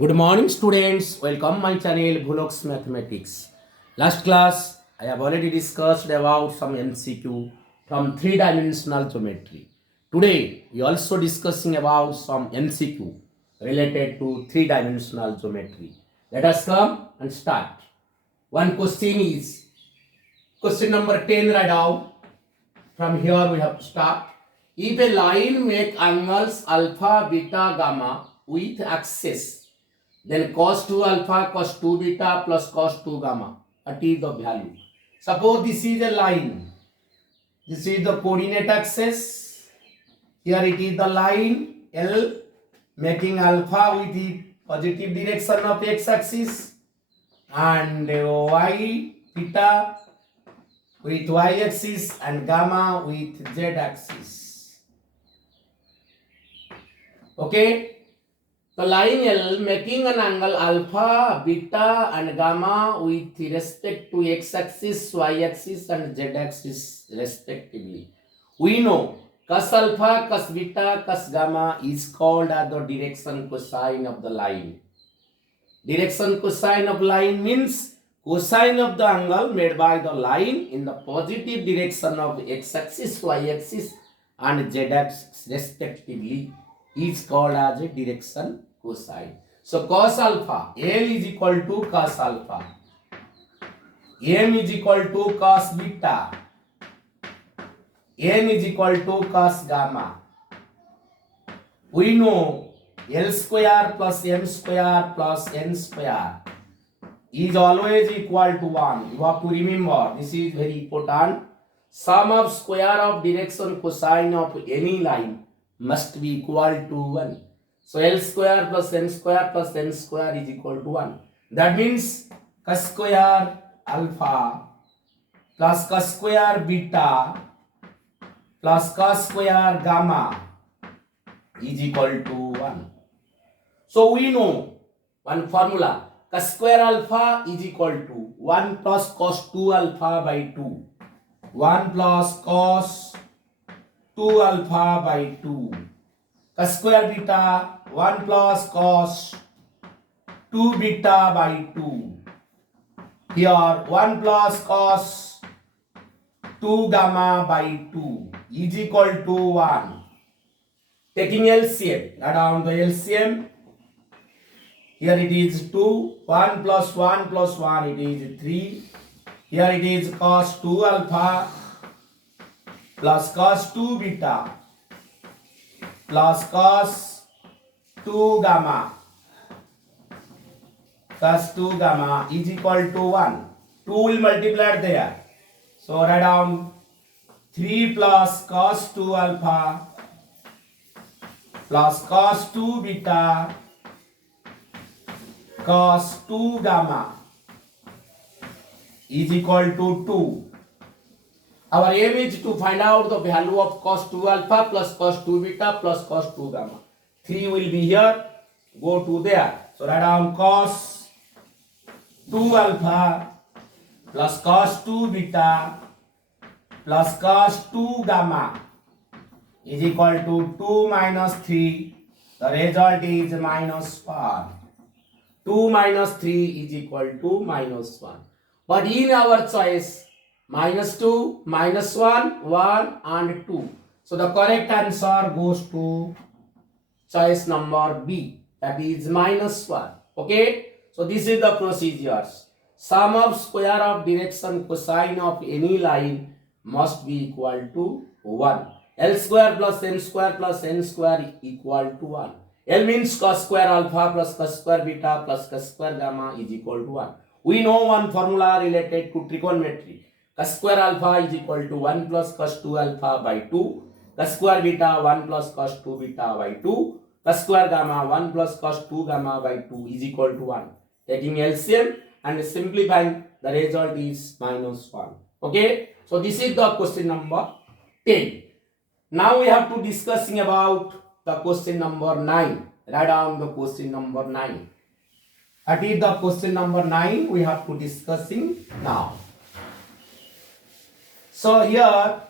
Good morning students, welcome my channel Bhuloks Mathematics. Last class I have already discussed about some MCQ from three-dimensional geometry. Today we are also discussing about some MCQ related to three-dimensional geometry. Let us come and start. One question is question number 10 right now. From here we have to start. If a line make angles alpha, beta, gamma with axis, then cos 2 alpha, cos 2 beta plus cos 2 gamma. What is the value? Suppose this is a line. This is the coordinate axis. Here it is the line L making alpha with the positive direction of x-axis and y theta with y-axis and gamma with z-axis. Okay. The line L making an angle alpha, beta and gamma with respect to x-axis, y-axis and z-axis respectively. We know cos alpha, cos beta, cos gamma is called as the direction cosine of the line. Direction cosine of line means cosine of the angle made by the line in the positive direction of x-axis, y-axis and z-axis respectively is called as a direction cosine. So cos alpha, L is equal to cos alpha, M is equal to cos beta, N is equal to cos gamma. We know L square plus M square plus N square is always equal to 1. You have to remember, this is very important. Sum of square of direction cosine of any line must be equal to 1. So L square plus N square plus N square is equal to 1. That means cos square alpha plus cos square beta plus cos square gamma is equal to 1. So we know one formula. Cos square alpha is equal to 1 plus cos 2 alpha by 2. 1 plus cos 2 alpha by 2. Cos square beta 1 plus cos 2 beta by 2. Here 1 plus cos 2 gamma by 2 is equal to 1. Taking LCM, write down the LCM. Here it is 2. 1 plus 1 plus 1 it is 3. Here it is cos 2 alpha plus cos 2 beta plus cos 2 gamma. Cos 2 gamma is equal to 1. 2 will multiply there. So write down 3 plus cos 2 alpha plus cos 2 beta cos 2 gamma is equal to 2. Our aim is to find out the value of cos 2 alpha plus cos 2 beta plus cos 2 gamma. 3 will be here, go to there. So write down cos 2 alpha plus cos 2 beta plus cos 2 gamma is equal to 2 minus 3. The result is minus 1. 2 minus 3 is equal to minus 1. But in our choice, minus 2, minus 1, 1 and 2. So the correct answer goes to choice number B, that is minus 1. Okay. So this is the procedures. Sum of square of direction cosine of any line must be equal to 1. L square plus M square plus N square equal to 1. L means cos square alpha plus cos square beta plus cos square gamma is equal to 1. We know one formula related to trigonometry. Cos square alpha is equal to 1 plus cos 2 alpha by 2. Cos square beta 1 plus cos 2 beta by 2. Cos square gamma 1 plus cos 2 gamma by 2 is equal to 1. Taking LCM and simplifying, the result is minus 1. Okay. So this is the question number 10. Now we have to discussing about the question number 9. Write down the question number 9. That is the question number 9 we have to discussing now. So here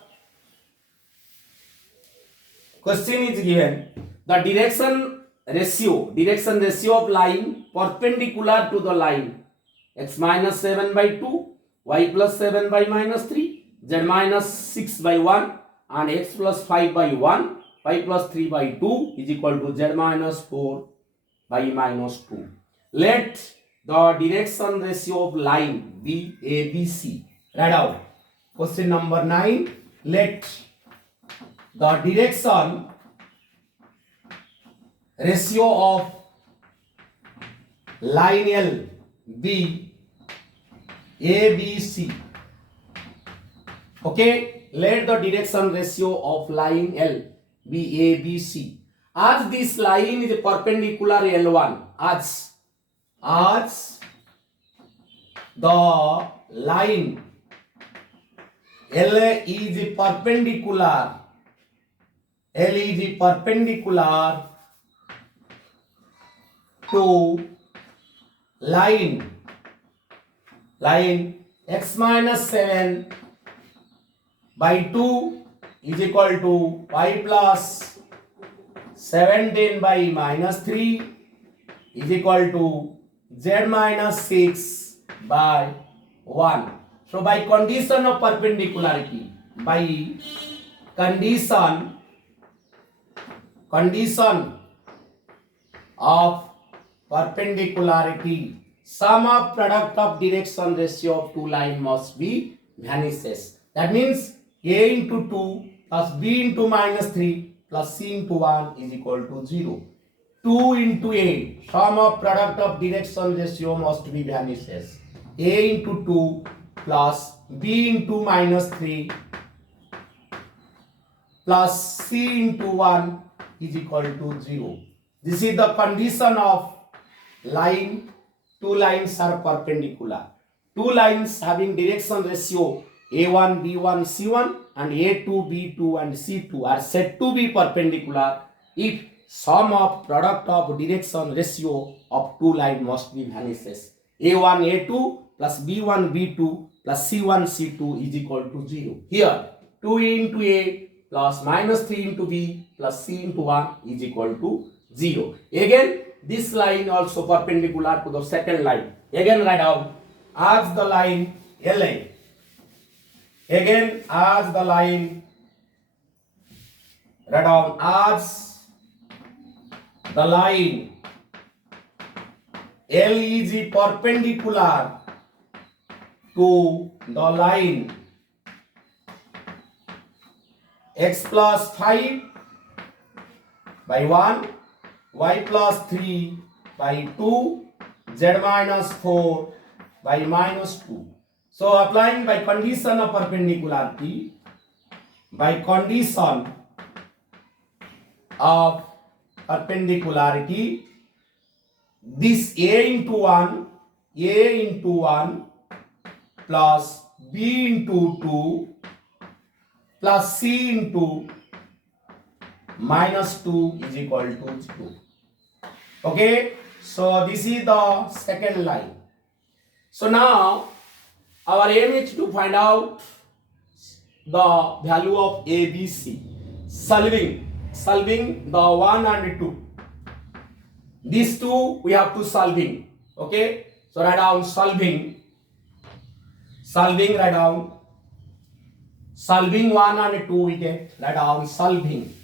question is given. The direction ratio, direction ratio of line perpendicular to the line. X minus 7 by 2, y plus 7 by minus 3, z minus 6 by 1, and x plus 5 by 1, y plus 3 by 2 is equal to z minus 4 by minus 2. Let the direction ratio of line be ABC. Write out. Question number 9. Let the direction ratio of line L be ABC. Okay, let the direction ratio of line L be ABC. As this line is perpendicular L1, as the line L is perpendicular to line x minus 7 by 2 is equal to y plus 17 by minus 3 is equal to z minus 6 by 1. So by condition of perpendicularity, by condition of perpendicularity, sum of product of direction ratio of two lines must be vanishes. That means a into 2 plus b into minus 3 plus c into 1 is equal to 0. 2 into a, sum of product of direction ratio must be vanishes. A into 2 plus b into minus 3 plus c into 1 is equal to 0. This is the condition of line. Two lines are perpendicular. Two lines having direction ratio A1, B1, C1 and A2, B2 and C2 are said to be perpendicular if sum of product of direction ratio of two lines must be vanishes. A1, A2 plus B1, B2 plus C1, C2 is equal to 0. Here 2 into A plus minus 3 into B plus C into 1 is equal to 0. Again, this line also perpendicular to the second line. Again, write out as the line LA. Again, as the line, write down as the line L is perpendicular to the line x plus 5 by 1, y plus 3 by 2, z minus 4 by minus 2. So applying by condition of perpendicularity, by condition of perpendicularity, this a into 1 plus b into 2 plus c into minus 2 is equal to 0. Okay, so this is the second line. So now our aim is to find out the value of ABC, solving the 1 and 2. These two we have to solving. Okay, so write down solving, write down solving 1 and 2 we get, write down solving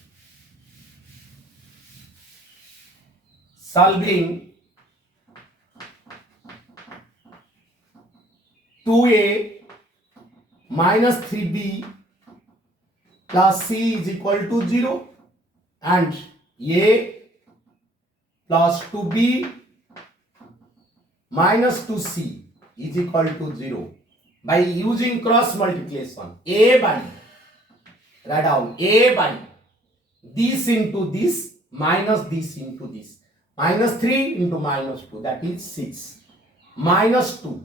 2a minus 3b plus c is equal to 0 and a plus 2b minus 2c is equal to 0 by using cross multiplication. A by, write down a by this into this minus this into this, minus 3 into minus 2, that is 6, minus 2,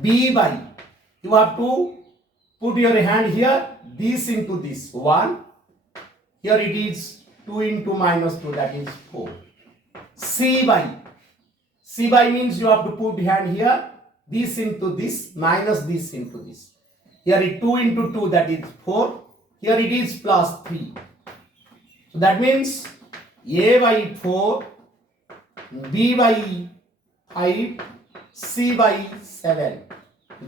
b by, you have to put your hand here, this into this 1, here it is 2 into minus 2, that is 4, c by means you have to put hand here, this into this minus this into this, here it 2 into 2, that is 4, here it is plus 3. So that means A by 4, B by 5, C by 7.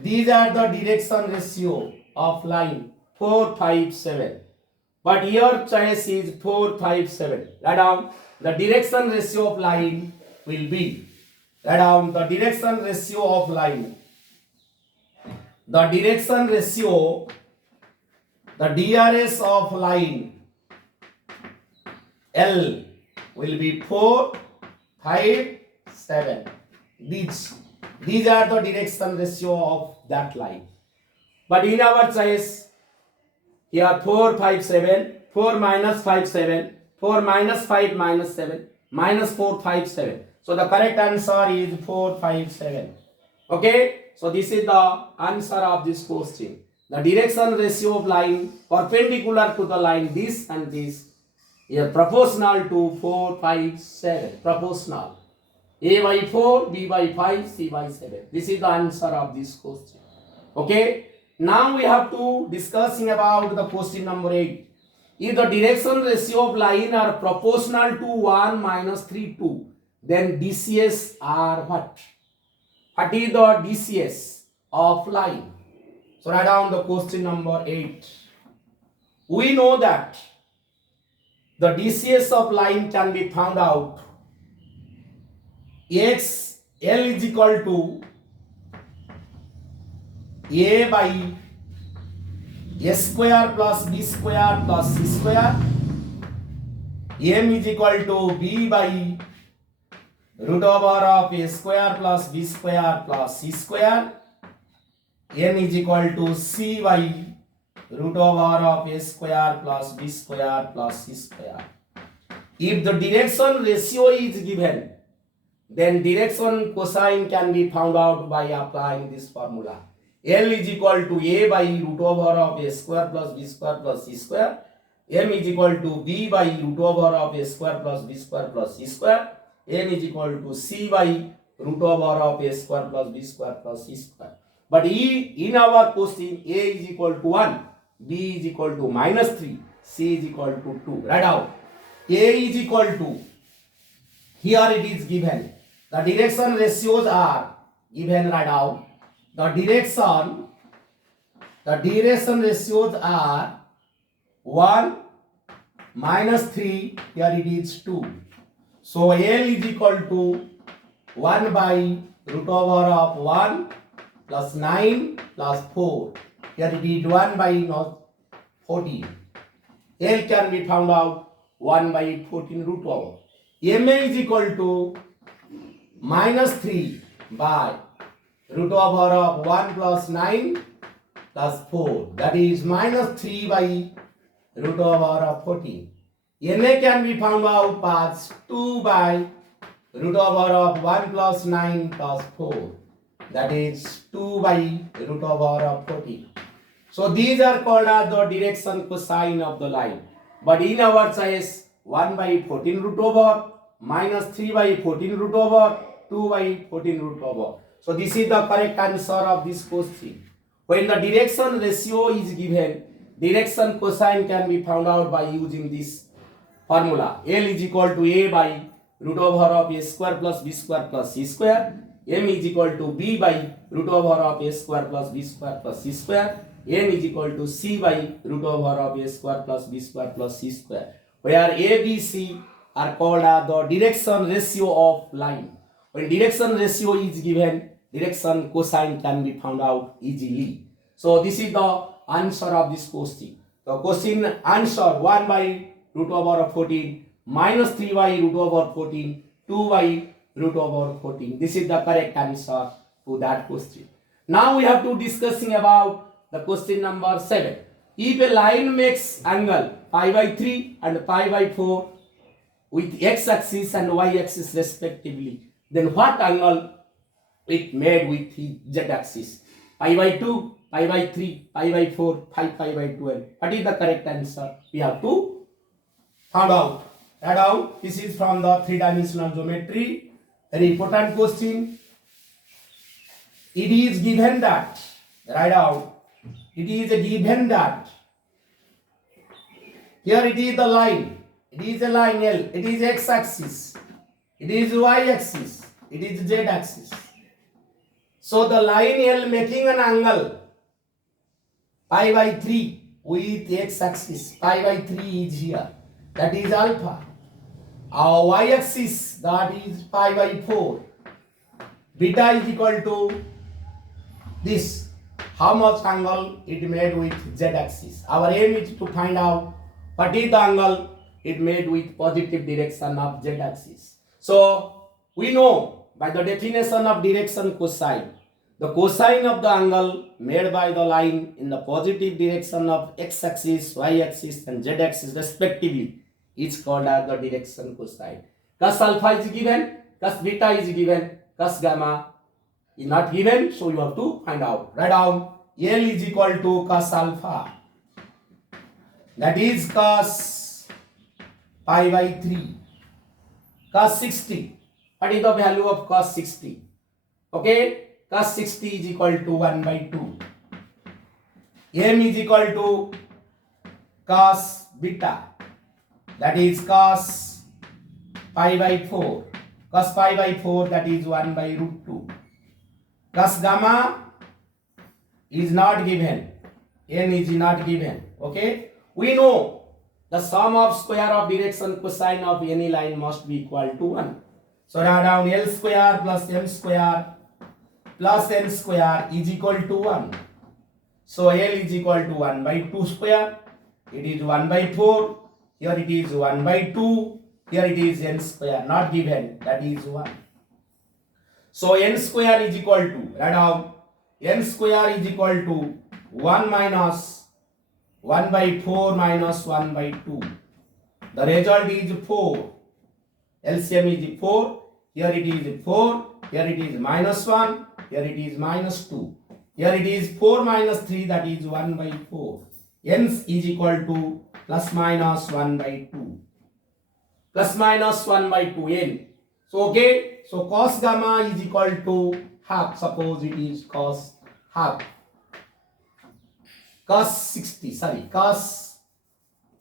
These are the direction ratio of line 4, 5, 7. But your choice is 4, 5, 7. Write down the direction ratio of line will be. Write down the direction ratio of line. The direction ratio, the DRS of line L will be 4, 5, 7. These are the direction ratio of that line. But in our choice, here 4, 5, 7, 4 minus 5, 7, 4 minus 5 minus 7, minus 4, 5, 7. So the correct answer is 4, 5, 7. Okay? So this is the answer of this question. The direction ratio of line perpendicular to the line this and this is proportional to 4, 5, 7. Proportional. A by 4, B by 5, C by 7. This is the answer of this question. Okay? Now we have to discussing about the question number 8. If the direction ratio of line are proportional to 1 minus 3, 2, then DCS are what? What is the DCS of line? So write down the question number 8. We know that the DCS of line can be found out. XL is equal to A by A square plus B square plus C square. M is equal to B by root over of A square plus B square plus C square. N is equal to C by root over of A square plus B square plus C square. If the direction ratio is given, then direction cosine can be found out by applying this formula. L is equal to A by root over of A square plus B square plus C square. M is equal to B by root over of A square plus B square plus C square. N is equal to C by root over of A square plus B square plus C square. But in our question, A is equal to 1, B is equal to minus 3, C is equal to 2. Write out. A is equal to, here it is given. The direction ratios are given right now. The direction ratios are 1 minus 3, here it is 2. So L is equal to 1 by root over of 1 plus 9 plus 4. Here it is 1 by 14. L can be found out 1 by 14 root over. MA is equal to minus 3 by root over of 1 plus 9 plus 4. That is minus 3 by root over of 14. NA can be found out as 2 by root over of 1 plus 9 plus 4. That is 2 by root over of 14. So these are called as the direction cosine of the line. But in our choice, 1 by 14 root over, minus 3 by 14 root over, 2 by 14 root over. So this is the correct answer of this question. When the direction ratio is given, direction cosine can be found out by using this formula. L is equal to A by root over of A square plus B square plus C square. M is equal to B by root over of A square plus B square plus C square. N is equal to C by root over of A square plus B square plus C square. Where A, B, C are called as the direction ratio of line. When direction ratio is given, direction cosine can be found out easily. So this is the answer of this question. The question answer 1 by root over of 14 minus 3 by root over 14, 2 by root over 14. This is the correct answer to that question. Now we have to discussing about the question number 7. If a line makes angle pi by 3 and pi by 4 with x-axis and y-axis respectively, then what angle it made with the z-axis? Pi by 2, pi by 3, pi by 4, pi by 12. What is the correct answer? We have to find out. Write down. This is from the 3-dimensional geometry. Very important question. It is given that, write down, it is given that, here it is the line. it is a line L, it is x-axis, it is y-axis, it is z-axis. So the line L making an angle pi by 3 with x-axis, pi by 3 is here, that is alpha. Our y-axis, that is pi by 4. Beta is equal to this. How much angle it made with z-axis? Our aim is to find out what is the angle it made with positive direction of z-axis. So we know by the definition of direction cosine, the cosine of the angle made by the line in the positive direction of x-axis, y-axis and z-axis respectively is called as the direction cosine. Cos alpha is given, cos beta is given, cos gamma is not given, so you have to find out. Write down L is equal to cos alpha, that is cos pi by 3, cos 60. What is the value of cos 60? Okay, cos 60 is equal to 1 by 2. M is equal to cos beta, that is cos pi by 4. Cos pi by 4, that is 1 by root 2. Cos gamma is not given, n is not given. Okay, we know the sum of square of direction cosine of any line must be equal to 1. So write down L square plus M square plus N square is equal to 1. So L is equal to 1 by 2 square, it is 1 by 4, here it is 1 by 2, here it is N square, not given, that is 1. So N square is equal to, write down N square is equal to 1 minus 1 by 4 minus 1 by 2. The result is 4. LCM is 4. Here it is 4. Here it is minus 1. Here it is minus 2. Here it is 4 minus 3, that is 1 by 4. N is equal to plus minus 1 by 2. Plus minus 1 by 2 N. So okay. So cos gamma is equal to half. Suppose it is cos half. Cos 60. Sorry. Cos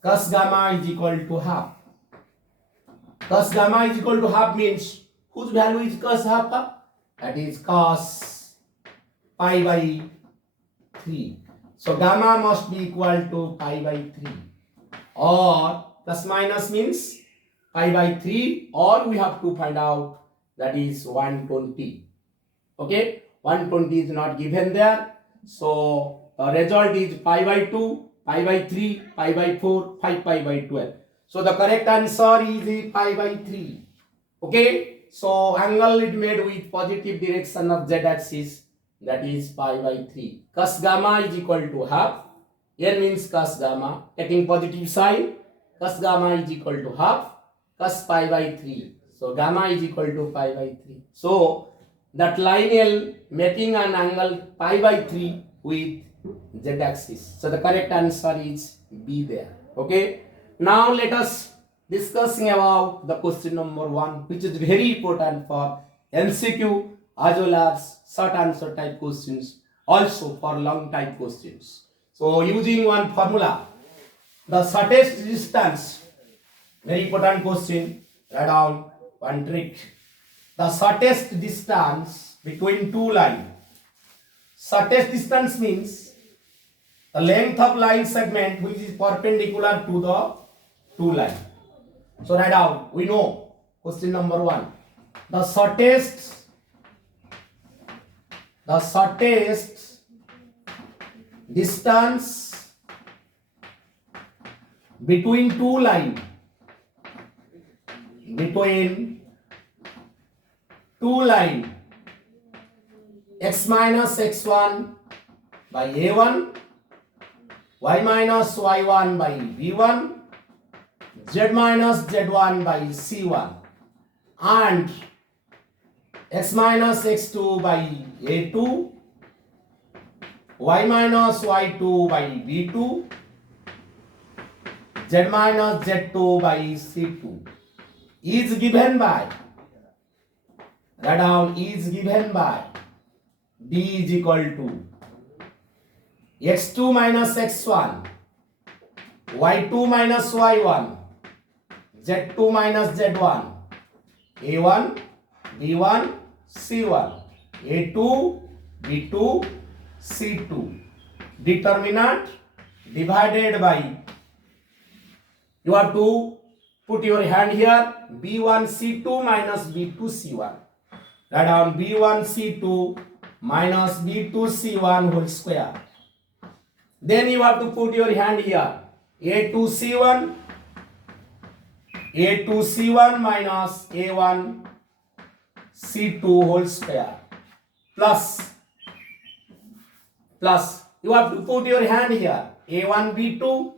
gamma is equal to half. Cos gamma is equal to half means whose value is cos half? That is cos pi by 3. So gamma must be equal to pi by 3. Or plus minus means pi by 3, or we have to find out that is 120. Okay, 120 is not given there. So the result is pi by 2, pi by 3, pi by 4, 5 pi by 12. So the correct answer is pi by 3. Okay, so angle it made with positive direction of z-axis, that is pi by 3. Cos gamma is equal to half. N means cos gamma. Taking positive sign, cos gamma is equal to half. Cos pi by 3. So gamma is equal to pi by 3. So that line L making an angle pi by 3 with z-axis. So the correct answer is B there. Okay. Now let us discussing about the question number 1, which is very important for MCQ as well as short answer type questions, also for long type questions. So using one formula, the shortest distance, very important question, write down one trick. The shortest distance between two lines. Shortest distance means the length of line segment which is perpendicular to the two lines. So write down, we know question number 1. The shortest distance between two lines, x minus x1 by a1, y minus y1 by b1, z minus z1 by c1, and x minus x2 by a2, y minus y2 by b2, z minus z2 by c2 is given by, write down, is given by d is equal to x2 minus x1, y2 minus y1, Z2 minus Z1, A1, B1, C1, A2, B2, C2. Determinant divided by, you have to put your hand here, B1 C2 minus B2 C1. Write down B1 C2 minus B2 C1 whole square. Then you have to put your hand here, A2 C1, A2 C1 minus A1 C2 whole square, plus you have to put your hand here, A1 B2,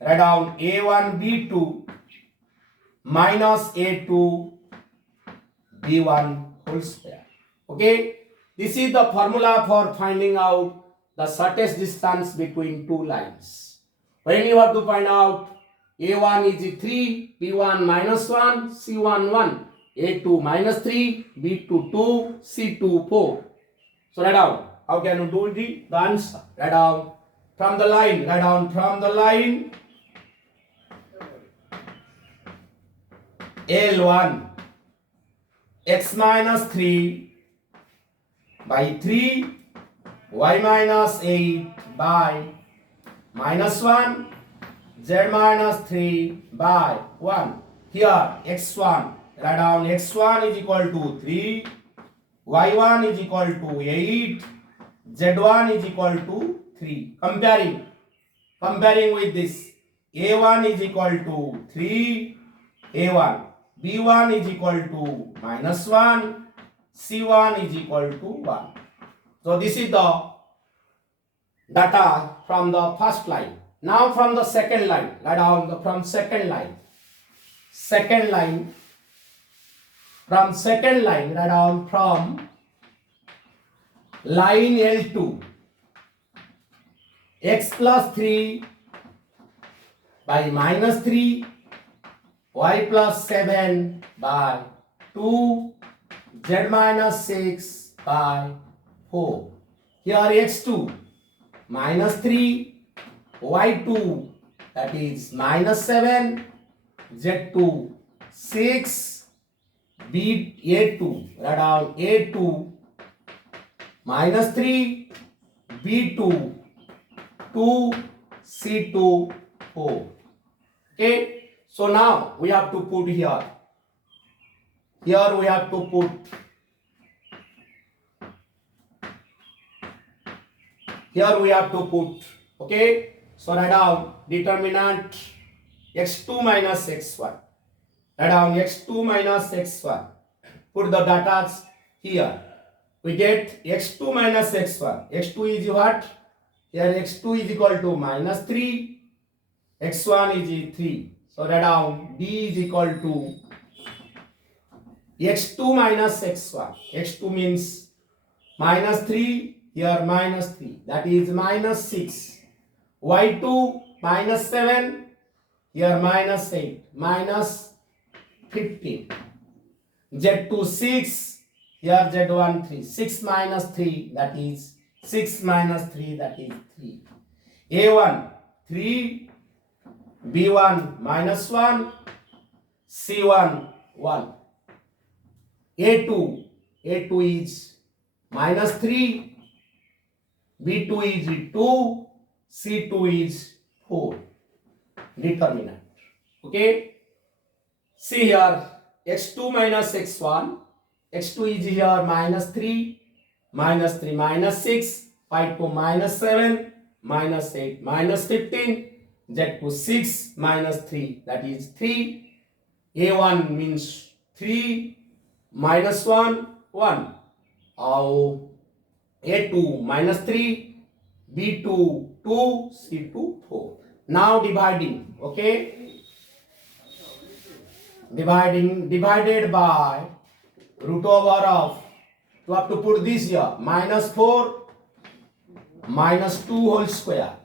write down A1 B2 minus A2 B1 whole square. Okay, this is the formula for finding out the shortest distance between two lines. When you have to find out A1 is 3, B1 minus 1, C1 1, A2 minus 3, B2 2, C2 4. So write down. How can you do the answer? Write down from the line. Write down from the line. L1 x minus 3 by 3 y minus 8 by minus 1 z minus 3 by 1. Here x1, write down x1 is equal to 3, y1 is equal to 8, z1 is equal to 3. Comparing with this, a1 is equal to 3, a1, b1 is equal to minus 1, c1 is equal to 1. So this is the data from the first line. Now from the second line, write down from second line. From second line, write down from line L2, x plus 3 by minus 3, y plus 7 by 2, z minus 6 by 4. Here x2 minus 3, y2 that is minus 7, z2 6, a2, write down a2 minus 3, b2 2, c2 4. Okay. So now we have to put here. Here we have to put. Here we have to put. Okay. So write down determinant x2 minus x1. Write down x2 minus x1. Put the data here. We get x2 minus x1. x2 is what? Here x2 is equal to minus 3. x1 is 3. So write down d is equal to x2 minus x1. x2 means minus 3. Here minus 3. That is minus 6. y2 minus 7. Here minus 8. Minus 15. z2 6. Here z1 3. 6 minus 3. That is 6 minus 3. That is 3. a1 3. b1 minus 1, c1 1. a2 is minus 3, b2 is 2, c2 is 4. Determinant. Okay. See here x2 minus x1. x2 is here minus 3, minus 3 minus 6, y2 minus 7, minus 8 minus 15. z2 6 minus 3, that is 3. a1 means 3 minus 1 1. a2 minus 3, b2 2, c2 4. Now dividing. Okay, divided by root over of, you have to put this here, minus 4 minus 2 whole square,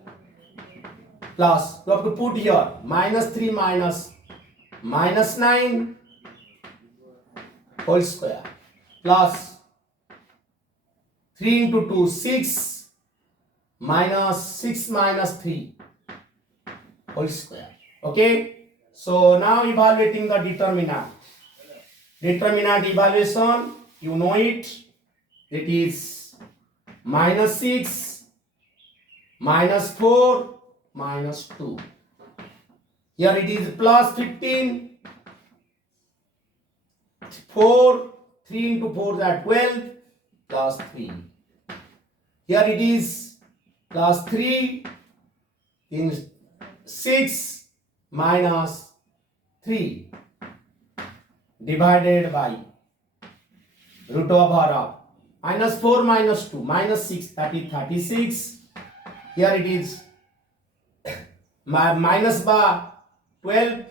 plus you have to put here minus 3 minus 9 whole square, plus 3 into 2 6 minus 6 minus 3 whole square. Okay, So now evaluating the determinant. Determinant evaluation, you know it. It is -6, -4, -2. Here it is +15. 4, 3 into 4 that 12, +3. Here it is +3 in 6 -3 divided by root over of -4 -2 -6, that is 36. Here it is minus by 12,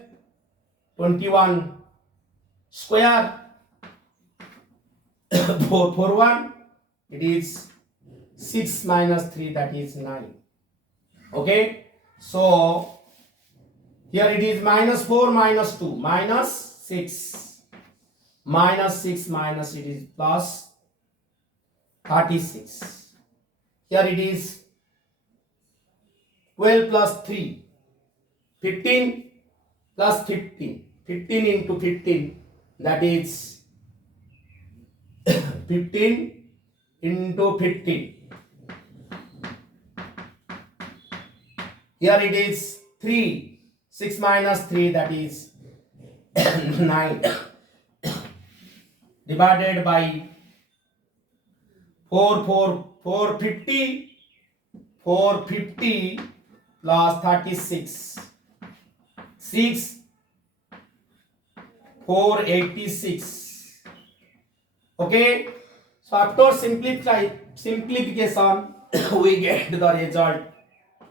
21 square 441. It is 6 -3, that is 9. Okay, so here it is -4 -2 -6 -6 minus it is plus 36. Here it is 12 plus 3, 15 plus 15, 15 into 15, that is 15 into 15. Here it is 3, 6 minus 3, that is 9, divided by 450 plus 36, 6, 486. Okay, so after simplification we get the result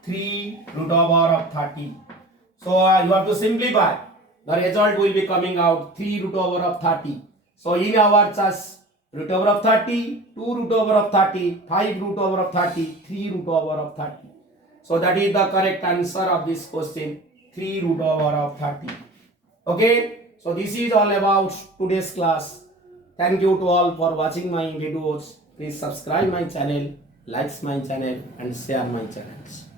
3 root over of 30. So you have to simplify. The result will be coming out 3 root over of 30. So in our choice, root over of 30, 2 root over of 30, 5 root over of 30, 3 root over of 30. So that is the correct answer of this question, 3 root over of 30. Okay, so this is all about today's class. Thank you to all for watching my videos. Please subscribe my channel, like my channel and share my channels.